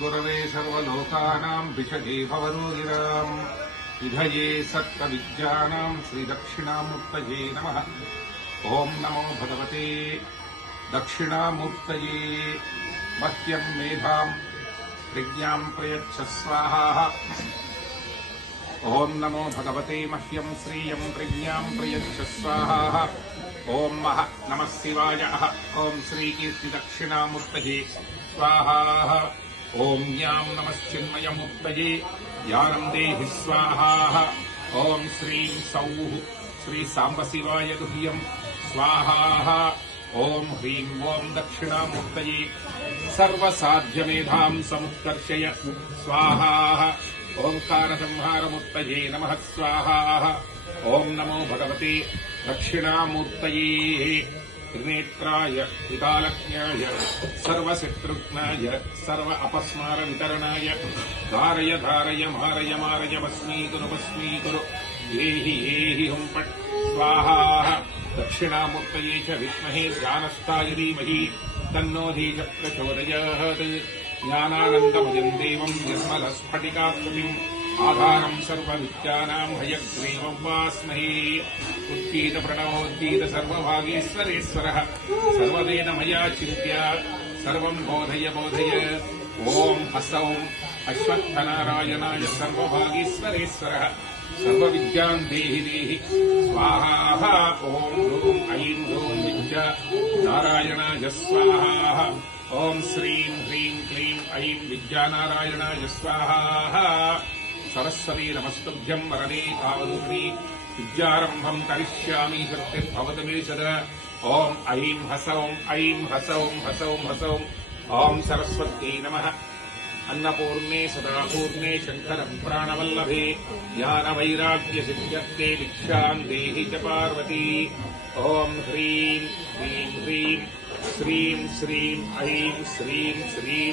गुरवे सर्वलोकानां भिषजे भवरोगिणां विधये सर्वविद्यानां श्रीदक्षिणामूर्तये नमः। ओं नमो भगवते दक्षिणामूर्तये। मह्यं मेधां प्रज्ञां प्रयच्छ स्वाहा। ओं नमो भगवते मह्यं श्रियं प्रज्ञां प्रयच्छ स्वाहा। ओं नमः शिवाय। ओं श्रीकीर्तिदक्षिणामूर्तये स्वाहा। ओं ज्ञां नमश्चिन्मयमूर्तये ज्ञानं देहि स्वाहा। ओं श्रीं सौः श्री सांबशिवाय तुभ्यं स्वाहा। ओं ह्रीं ओं दक्षिणामूर्तये सर्वसाध्यमेधां समुत्कर्षय स्वाहा। ओंकारसंहारमूर्तये नमः स्वाहा। ओं नमो भगवते दक्षिणामूर्तये त्रिनेत्राय त्रिकालज्ञाय सर्वशत्रुघ्नाय सर्व अपस्मार वितरणाय धारय धारय मारय मारय भस्मीकुरु येहि हुं फट् स्वाहा। दक्षिणामूर्तये च विद्महे ज्ञानस्थाय धीमहि तन्नो धीः प्रचोदयात्। ज्ञानानन्दमयं देवं निर्मलस्फटिकाकृतिम् आधारं सर्वविद्यानां हयग्रीवमुपास्महे। उत्कीटप्रणवोद्गीत सर्वभागीश्वरेश्वरः सर्ववेदमया चिन्त्य सर्वं बोधय बोधय। ॐ हसौं अश्वत्थनारायणाय सर्वभागीश्वरेश्वरः सर्वविद्यां देहि देहि स्वाहा। ॐ ह्रूं ऐं ह्रूं विद्या नारायणाय स्वाहा। ओं श्रीं ह्रीं क्लीं ऐं विद्यानारायणाय स्वाहा। सरस्वती नमस्तुभ्यं वरदे कामरूपिणी विद्यारम्भं करिष्यामि भवतु मे सदा। ओं ऐं हसौं ऐं हसौं हसौं हसौं। ओं सरस्वत्यै नमः। अन्नपूर्णे सदापूर्णे शङ्करं प्राणवल्लभे ज्ञानवैराग्यसिद्ध्यर्थे दीक्षां देहि च पार्वती। ओं ह्रीं ह्रीं ह्रीं श्रीं श्रीं ऐं श्रीं श्रीं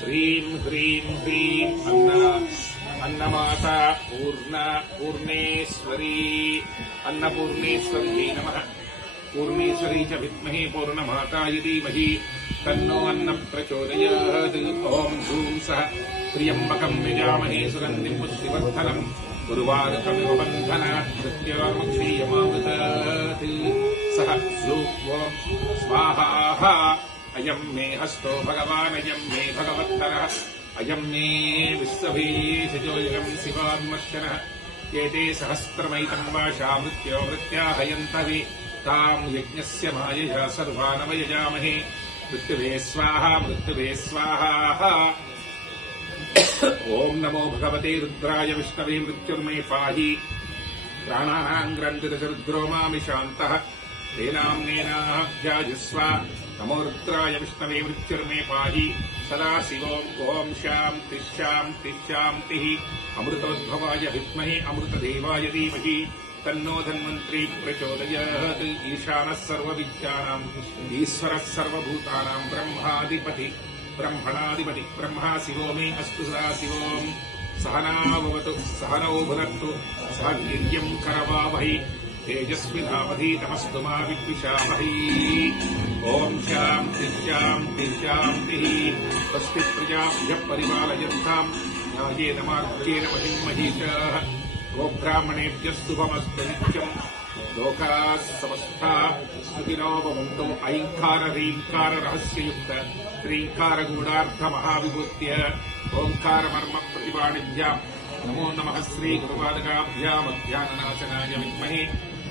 ह्रीं ह्रीं ह्रीं अन्नमाता पूर्णेश्वरी अन्नपूर्णेश्वर्यै नमः। पूर्णेश्वरी च विद्महे पूर्णमाताय धीमहि तन्नो अन्नः प्रचोदयात्। ॐ धूं सः त्र्यम्बकं यजामहे सुगन्धिं पुष्टिवर्धनम् उर्वारुकमिव बन्धनात् मृत्योर्मुक्षीयमामृतात्। सः स्वाहा। अयं मे हस्तो भगवान् अयं मे भगवत्तरः अयं मे विश्वभीषजोऽयं शिवान्मर्शनः। एते सहस्रमैतं वाशा मृत्याहयन्तवे तां यज्ञस्य मायया सर्वानवयजामहे। मृत्युभे स्वाहा मृत्युभे स्वाहा। ॐ नमो भगवते रुद्राय विष्णवे मृत्युर्मे पाहि। प्राणानां ग्रन्थिदशरुद्रो मामि शान्तः तेनाम्नेनाभ्याजुस्व। नमो रुद्राय विष्णवे मृत्युर्मे पाहि सदा शिवों। ॐ शान्तिः शान्तिः शान्तिः। अमृतोद्भवाय विद्महे अमृतदेवाय धीमहि तन्नो धन्वन्त्री प्रचोदयात्। ईशानः सर्वविद्यानाम् ईश्वरः सर्वभूतानां ब्रह्माधिपति ब्रह्मा शिवो मे अस्तु सदा शिवों। सहनावतु सहनौ भुनक्तु सह वीर्यं करवावहै तेजस्विनावधीतमस्तु मा विद्विषावहै। ॐ शान्तिः शान्तिः शान्तिः। स्वस्ति प्रजाभ्यः परिपालयन्तां न्यायेन मार्गेण महिं महीषाः। गोब्राह्मणेभ्यः शुभमस्तु नित्यम्। लोकाः समस्ताः सुखिनो भवन्तु। ऐङ्कार ह्रीङ्कार रहस्ययुक्त श्रीङ्कारगूढार्थमहाविभूत्य ओङ्कारमर्म प्रतिपाणिभ्यां नमो नमः। श्रीगुरुपादकाभ्यामज्ञाननाशनाय विद्महे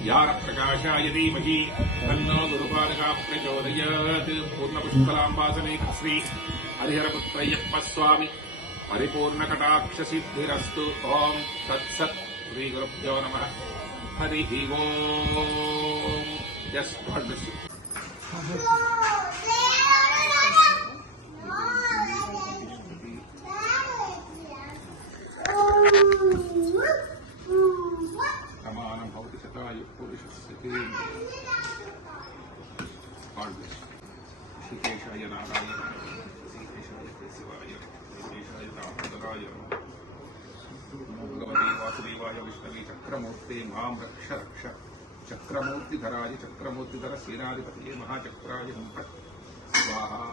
ज्ञानप्रकाशाय धीमहि तन्नो गुरुपादकाः प्रचोदयात्। पूर्णपुष्कलाम्बासने श्री हरिहरपुत्रय्यप्प स्वामी परिपूर्णकटाक्षसिद्धिरस्तु। ॐ तत्सत्। श्रीगुरुभ्यो नमः। हरिः ओम्। Yes God bless you. समानं भवति शतायु पुरुषस्य गॉड ब्लेस। श्रीकेशाय नारायणाय श्रीकेशाय केशवाय श्रीकेशाय दामोदराय भगवते वासुदेवाय विष्णवे चक्रमूर्ते मां रक्ष रक्ष। चक्रमूर्तिधराय चक्रमूर्तिधर सेनाधिपतये महाचक्राय हुं फट् स्वाहा।